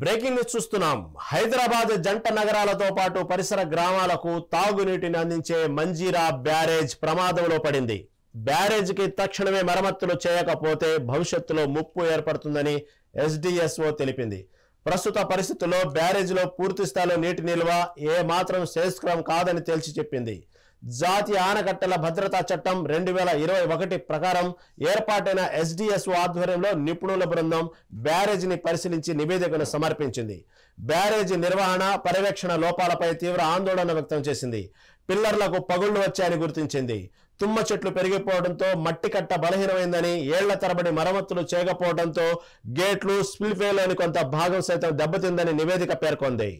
Breaking news చూస్తున్నాం. హైదరాబాద్ జంట నగరాలతో పాటు పరిసర గ్రామాలకు తాగునీటిని అందించే మంజీరా బ్యారేజ్ ప్రమాదంలో పడింది. బ్యారేజ్కి తక్షణమే మరమ్మతులు చేయకపోతే భవిష్యత్తులో ముప్పు ఏర్పడుతుందని ఎస్డిఎస్ఓ తెలిపింది. ప్రస్తుత పరిస్థితుల్లో బ్యారేజ్లో పూర్తి స్థాయిలో నీటి నిల్వ ఏమాత్రం శ్రేయస్కరం కాదని తేల్చి చెప్పింది. జాతీయ ఆనకట్టల భద్రతా చట్టం 2021 ప్రకారం ఏర్పాటైన ఎస్డిఎస్ఓ ఆధ్వర్యంలో నిపుణుల బృందం బ్యారేజీని పరిశీలించి నివేదికను సమర్పించింది. బ్యారేజీ నిర్వహణ పర్యవేక్షణ లోపాలపై తీవ్ర ఆందోళన వ్యక్తం చేసింది. పిల్లర్లకు పగుళ్లు వచ్చాయని గుర్తించింది. తుమ్మ చెట్లు పెరిగిపోవడంతో మట్టి కట్ట బలహీనమైందని, ఏళ్ల తరబడి మరమ్మతులు చేయకపోవడంతో గేట్లు స్పిల్వేలోని కొంత భాగం సైతం దెబ్బతిందని నివేదిక పేర్కొంది.